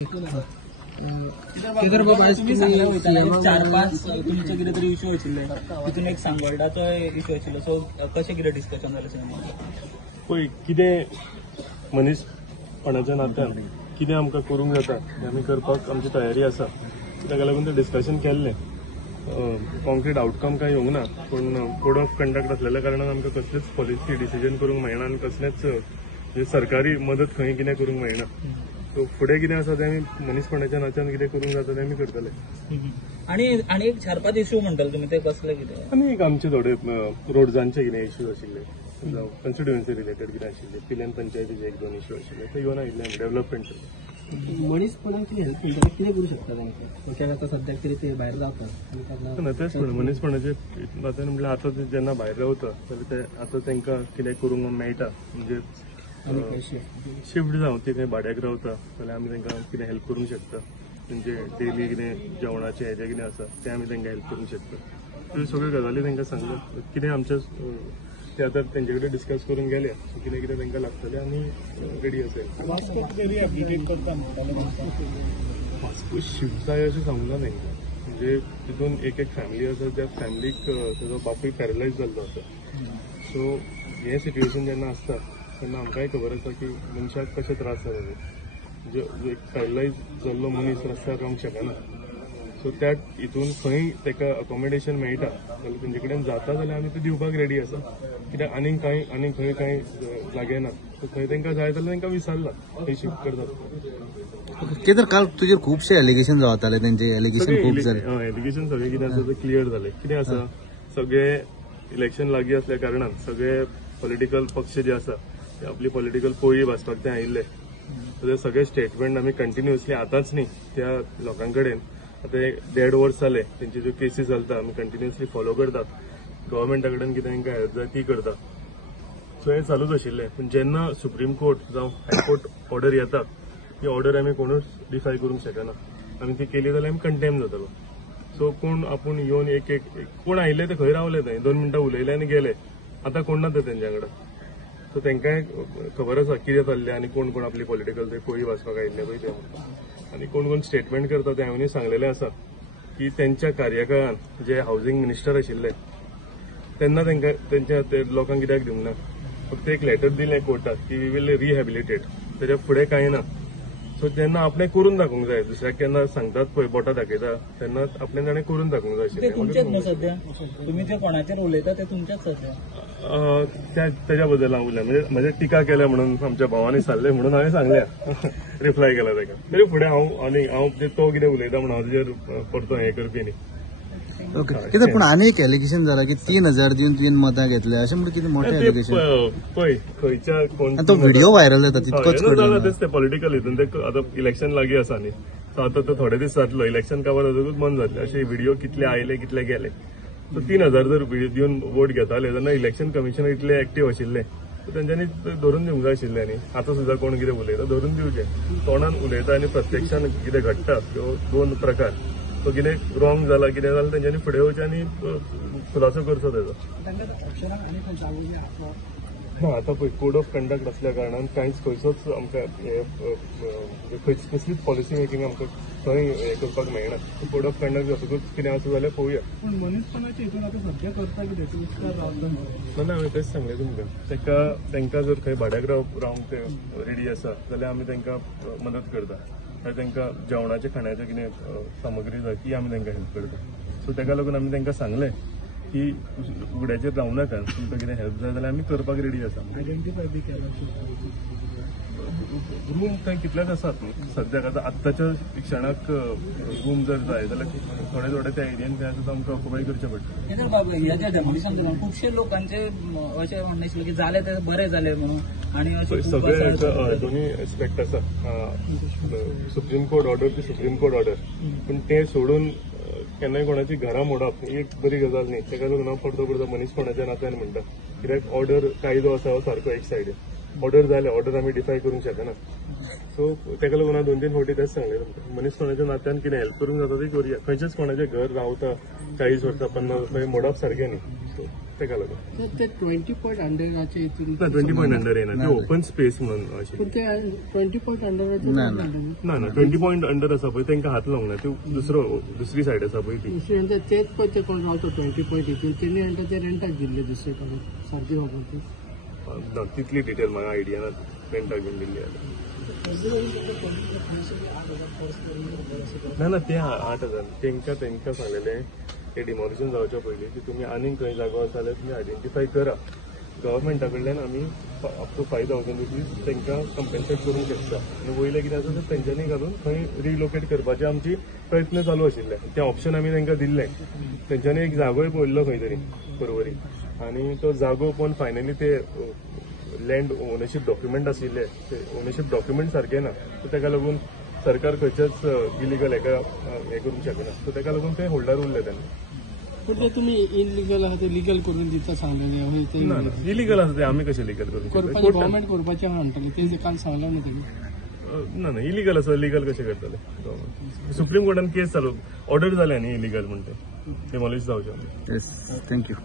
कितें बाबा तुम्ही सांगले वयता 4-5 तुमचे कितें तरी इश्यू आशिल्ले तितून एक सांगोळडाचो इश्यू आशिल्लो सो कशें कितें डिस्कशन जालें सिनेमा पळय कितें मनीसपणाच्या नात्यान कितें आमकां करूंक जाता तें आमी करपाक आमची तयारी आसा ताका लागून तें डिस्कशन केल्लें कॉन्क्रीट आउटकम कांय येवंक ना पूण कोड ऑफ कंडक्ट आसलेल्या कारणान आमकां कसलेच पॉलिसी डिसिजन करूंक मेळना आनी कसलेच सरकारी मदत खंय कितें करूंक मेळना सो फुडें कितें आसा तें आमी मनीसपणाच्या नात्यान कितें करूंक जाता तें आमी करतले आनी एक 4-5 इश्यू म्हणटाले तुमी ते कसले कितें आनी एक आमचे थोडे रोड्सांचे कितें इश्यू आशिल्ले कॉन्स्टिट्युएन्सी रिलेटेड कितें आशिल्ले पिल्यान पंचायतीचे 1-2 इश्यू आशिल्ले ते येवन आयिल्ले आमी डेव्हलपमेंट मनीसपणाची हेल्प करता कितें करूं शकता तांकां आतां सद्याक तरी ते भायर रावतात तेच मनीसपणाचे नात्यान म्हणल्यार आतां ते जेन्ना भायर रावता जाल्यार ते आतां तांकां कितें करूंक मेळटा म्हणजे शिफ्ट जावं ते भाड्याक रावता जाल्यार आमी तांकां कितें हेल्प करूंक शकता म्हणजे डेली कितें जेवणाचें हेजें कितें आसा तें आमी तांकां हेल्प करूंक शकता त्यो सगळ्यो गजाली तांकां सांगल्या कितें आमच्या ते आतां तेंचे कडेन डिस्कस करून गेले सो कितें कितें तांकां लागतलें आनी रेडी असेल पासपोर्ट शिफ्ट जाय अशें सांगूंक ना तांकां म्हणजे तितून एक फॅमिली आसा त्या फॅमिलीक ताजो बापूय पॅरलायज जाल्लो आसा सो हे सिट्युएशन जेन्ना आसता तेन्ना आमकांय खबर आसा की मनशाक कशे त्रास जाता ते म्हणजे एक पॅरलायज जाल्लो मनीस रस्त्यार रावंक शकना सो त्या हितून खंय ताका अकोमोडेशन मेळटा जाल्यार तेंचे कडेन जाता जाल्यार आमी ते दिवपाक रेडी आसा कित्याक आनीक खंय कांय जागे ना सो थंय तांकां जाय जाल्यार तांकां विचारला थंय शिफ्ट करतात कितें काल तुजेर खुबशे एलिगेशन जावताले तेंचे एलिगेशन खूब जाले एलिगेशन सगळें कितें आसा तें क्लियर जालें कितें आसा सगळे इलेक्शन लागीं असल्या कारणान सगळे पॉलिटिकल पक्ष जे आसा ते आपली पॉलिटिकल पोळी भाजपाक ते आयिल्ले ते सगळे स्टेटमेंट आमी कंटिन्युअसली आतांच न्ही त्या लोकां कडेन आतां 1.5 वर्स जाले तेंची ज्यो केसीस चलता आमी कंटिन्युअसली फॉलो करतात गव्हर्मेंटा कडेन कितें तांकां हेल्प जाय ती करता सो हें चालूच आशिल्लें पूण जेन्ना सुप्रीम कोर्ट जावं हायकोर्ट ऑर्डर येता ती ऑर्डर आमी कोणूच डिफाय करूंक शकना आमी ती केली जाल्यार आमी कंटेम जातलो सो कोण आपूण येवन एक कोण आयिल्ले ते खंय रावले थंय 2 मिनटां उलयले आनी गेले आतां कोण ना ते तेंच्या कडेन सो तांकांय खबर आसा कितें चल्लें आनी कोण कोण आपली पॉलिटिकल ते पोळी भाजपाक आयिल्ले पळय ते आनी कोण स्टेटमेंट करता ते हांवें सांगलेलें आसा की तेंच्या कार्यकाळान जे हावजींग मिनिस्टर आशिल्ले तेन्ना तांकां तेंच्या लोकांक कित्याक दिवंक ना फक्त एक लेटर दिलें कोर्टाक की वी वील रिहॅबिलिटेट तेच्या फुडें कांय ना सो तेन्ना आपणें करून दाखोवंक जाय दुसऱ्याक केन्ना सांगतात पळय बोटां दाखयता तेन्ना आपणें ताणें करून दाखोवंक जाय आशिल्लें तुमचेच न्हू सद्या तुमी जे कोणाचेर उलयता ते तुमचेच सद्या तेच्या बद्दल हांव उलयलें म्हणजे म्हजे टिका केल्या म्हणून आमच्या भावांनी सांगलें म्हणून हांवें सांगल्या रिप्लाय केला ताका तरी फुडें हांव तो कितें उलयता म्हणून हांव तेजेर परतो हें करपी न्ही ओके कितें पूण आनी एक एलिगेशन जालां की 3,000 दिवन तुवें मतां घेतल्या अशें म्हणून कितें मोठें एलिगेशन पळय खंयच्या कोण तो व्हिडिओ व्हायरल जाता तितकोच जाला तेच ते पॉलिटिकल हितून ते आतां इलेक्शन लागीं आसा न्ही सो आतां तो थोडे दीस जातलो इलेक्शन काबार जातकूच बंद जातले अशे व्हिडिओ कितले आयले कितले गेले सो 3,000 जर दिवन वोट घेताले जाल्यार इलेक्शन कमिशनर इतले एक्टीव आशिल्ले सो तेंच्यांनी धरून दिवंक जाय आशिल्लें न्ही आतां सुद्दां कोण कितें उलयता धरून दिवचें तोंडान उलयता आनी प्रत्यक्षान कितें घडटा ह्यो 2 प्रकार सो कितें रॉंग जाला कितें जाल्यार तेंच्यांनी फुडें येवचें आनी खुलासो करचो तेजो ना आतां पळय कोड ऑफ कंडक्ट आसल्या कारणान कांयच खंयचोच आमकां कसलीच पॉलिसी मेकींग आमकां थंय हें करपाक मेळना कोड ऑफ कंडक्ट जातकूच कितें आसा जाल्यार पळोवया पूण मनीसपणाचे हितून आतां सद्या करता कितें ना हांवें तेच सांगलें तुमकां तांकां जर खंय भाड्याक रावंक ते रेडी आसा जाल्यार आमी तांकां मदत करता तांकां जेवणाचे खाण्याचे कितें सामग्री जाय ती आमी तांकां हेल्प करता सो ताका लागून आमी तांकां सांगलें की उगड्याचेर रावूं नाका तुमकां कितें हेल्प जाय जाल्यार आमी करपाक रेडी आसा आयडेंटिफाय बी केला रूम थंय कितलेच आसात सद्याक आतां आत्ताच्या क्षणाक रूम जर जाय जाल्यार थोडे त्या एरियन काय आसा आमकां ऑक्युपाय करचें पडटा ह्या ज्या डेमोलिशन जालें खुबशे लोकांचे अशें म्हणणें आशिल्लें की जालें ते बरें जालें म्हणून आनी सगळे दोन्ही एस्पेक्ट आसा सुप्रीम कोर्ट ऑर्डर ती सुप्रीम कोर्ट ऑर्डर पूण ते सोडून केन्नाय कोणाची घरां मोडप ही एक बरी गजाल न्ही ताका लागून हांव परतो मनीसपणाच्या नात्यान म्हणटा कित्याक ऑर्डर कायदो आसा हो सारको एक सायडीन ऑर्डर जाले ऑर्डर आमी डिफाय करूंक शकना सो ताका लागून हांव 2-3 फावटी तेच सांगलें मनीसपणाच्या नात्यान कितें हेल्प करूंक जाता ती करूया खंयचेच कोणाचें घर रावता 40 वर्सां 50 वर्सां मोडप सारकें न्ही तेका लागून ते 20 पॉयंट अंडराचे हितून ना 20 पॉयंट अंडर येना ते ओपन स्पेस म्हणून अशें पण ते 20 पॉयंट अंडराचे ना 20 पॉयंट अंडर आसा पळय तांकां हात लावंक ना ती दुसरी सायड आसा पळय ती दुसरे म्हणजे तेच पण ते कोण रावतो 20 पॉयंट हितून तेणी म्हणटा ते रेंटाक दिल्ले दुसरे कडेन सारकी वापरते ना तितली डिटेल म्हाका आयडिया ना रेंटाक बीन दिल्ली ना ते 8,000 तेंकां सांगलेलें ते डिमॉलिशन जावच्या पयलीं की तुमी आनीक खंय जागो आसा जाल्यार तुमी आयडेंटिफाय करा गव्हर्मेंटा कडल्यान आमी अप टू 5,000 रुपीज तांकां कंपेन्सेट करूंक शकता आनी वयले कितें आसा तें तेंच्यांनी घालून खंय रिलोकेट करपाचे आमचे प्रयत्न चालू आशिल्ले ते ऑप्शन आमी तांकां दिल्लें तेंच्यांनी एक जागोय पळयल्लो खंय तरी परवरी आनी तो जागो पण फायनली ते लँड ओनरशीप डॉक्युमेंट आशिल्ले ते ओनरशीप डॉक्युमेंट सारके ना सो ताका लागून सरकार खंयच्याच इलिगल हेका हें करूंक शकना सो ताका लागून ते होल्डार उरले तेन्ना पण ते तुम्ही इनलिगल आहा ते लिगल करून दिता सांगलेले ते ना इलिगल आसा ते आमी कशें लिगल करूंक शकता गव्हर्मेंट करपाचें म्हणटाले ते काल सांगलें ना तेणी ना इलिगल आसा लिगल कशें करतले सुप्रीम कोर्टान केस चालू ऑर्डर जाल्या न्ही इलिगल म्हणटा डिमॉलिश जावचें येस थँक्यू